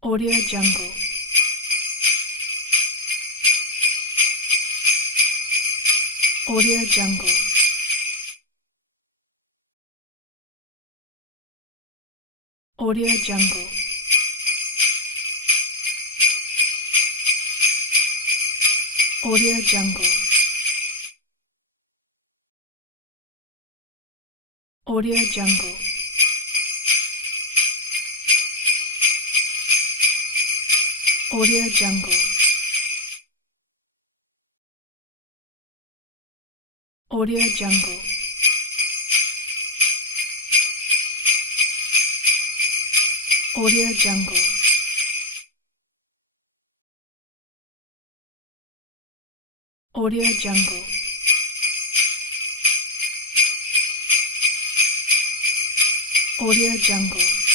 Audio Jungle. Audio Jungle. Audio Jungle. Audio Jungle. Audio Jungle. Audio Jungle. Audio Jungle. Audio Jungle. Audio Jungle. Audio Jungle.